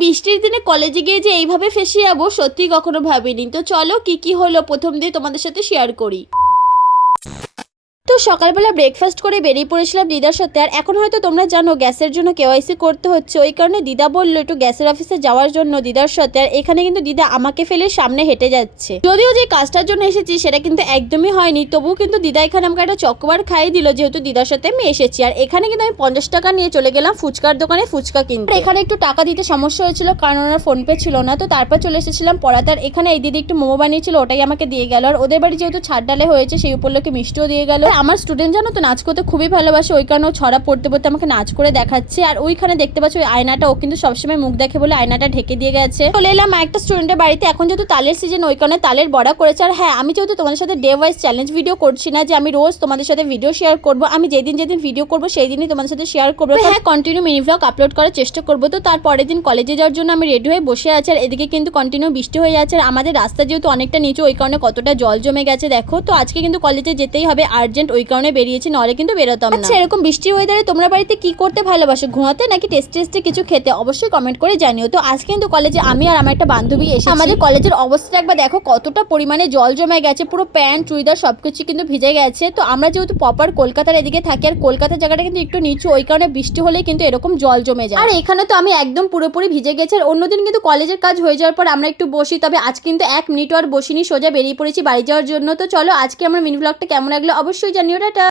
বৃষ্টির দিনে কলেজে গিয়ে যে এইভাবে ফেঁসে যাবো সত্যি কখনো ভাবিনি। তো চলো কি হলো প্রথম দিয়ে তোমাদের সাথে শেয়ার করি। তো সকালবেলা ব্রেকফাস্ট করে বেরিয়ে পড়েছিলাম দিদার সাথে। আর এখন হয়তো তোমরা জানো গ্যাসের জন্য কেওয়াইসি করতে হচ্ছে, ওই কারণে দিদা বললো একটু গ্যাসের অফিসে যাওয়ার জন্য দিদার সাথে। আর এখানে কিন্তু দিদা আমাকে ফেলে সামনে হেঁটে যাচ্ছে। যদিও যে কাজটার জন্য এসেছি সেটা কিন্তু একদমই হয়নি, তবুও কিন্তু দিদা এখানে আমাকে একটা চকোবার খাইয়ে দিল, যেহেতু দিদার সাথে আমি এসেছি। আর এখানে কিন্তু আমি 50 টাকা নিয়ে চলে গেলাম ফুচকার দোকানে ফুচকা কিনতে। এখানে একটু টাকা দিতে সমস্যা হয়েছিল কারণ ওনার ফোনপে ছিল না, তো তারপর চলে এসেছিলাম পড়াতে। আর এখানে এই দিদি একটু মোমো বানিয়েছিল, ওটাই আমাকে দিয়ে গেল। আর ওদের বাড়ি যেহেতু ছাড় ডালে হয়েছে সেই উপলক্ষে মিষ্টিও দিয়ে গেল। আমার স্টুডেন্ট জানো তো নাচ করতে খুবই ভালোবাসে, ওই কারণে ছড়া পড়তে পড়তে আমাকে নাচ করে দেখাচ্ছে। আর ওইখানে দেখতে পাচ্ছ ওই আয়নাটা, ও কিন্তু সবসময় মুখ দেখে বলে আয়নাটা ঢেকে দিয়ে গেছে। চলে এলাম একটা স্টুডেন্টের বাড়িতে। এখন যেহেতু তালের সিজন ওই কারণে তালের বড়া করেছে। আর হ্যাঁ, আমি যেহেতু তোমাদের সাথে ডে ওয়াইজ চ্যালেঞ্জ ভিডিও করছি না যে আমি রোজ তোমাদের সাথে ভিডিও শেয়ার করবো, আমি যেদিন ভিডিও করবো সেই দিনই তোমাদের সাথে শেয়ার করবো। হ্যাঁ, কন্টিনিউ মিনি ভ্লগ আপলোড করার চেষ্টা করবো। তো তারপরের দিন কলেজে যাওয়ার জন্য আমি রেডি হয়ে বসে আছি। আর এদিকে কিন্তু কন্টিনিউ বৃষ্টি হয়ে যাচ্ছে। আর আমাদের রাস্তা যেহেতু অনেকটা নিচু ওই কারণে কতটা জল জমে গেছে দেখো। তো আজকে কিন্তু কলেজে যেতেই হবে আর্জেন্ট, ওই কারণে বেরিয়েছি, নলে কিন্তু বেরোতাম না। আচ্ছা, এরকম বৃষ্টির ওয়েদারে তোমরা বাড়িতে কি করতে ভালোবাসো, ঘুমাতে নাকি টেস্টি কিছু খেতে? অবশ্যই কমেন্ট করে জানিও। তো আজকে কিন্তু কলেজে আমি আর আমার একটা বান্ধবী এসেছি। আমাদের কলেজের অবস্থা একবার দেখো, কতটা পরিমাণে জল জমে গেছে, পুরো প্যান্ট চুড়িদার সবকিছু কিন্তু ভিজে গেছে। তো আমরা যেহেতু প্রপার কলকাতার এদিকে থাকি, আর কলকাতার জায়গাটা কিন্তু একটু নিচু, ওই কারণে বৃষ্টি হলে কিন্তু এরকম জল জমে যায়। আর এখানে তো আমি একদম পুরোপুরি ভিজে গেছি। আর অন্যদিন কিন্তু কলেজের কাজ হয়ে যাওয়ার পর আমরা একটু বসি, তবে আজ কিন্তু 1 মিনিটও আর বসিনি, সোজা বেরিয়ে পড়েছি বাড়ি যাওয়ার জন্য। তো চলো আজকে আমার মিনি ব্লগটা কেমন লাগলো অবশ্যই জানিও। টাটা।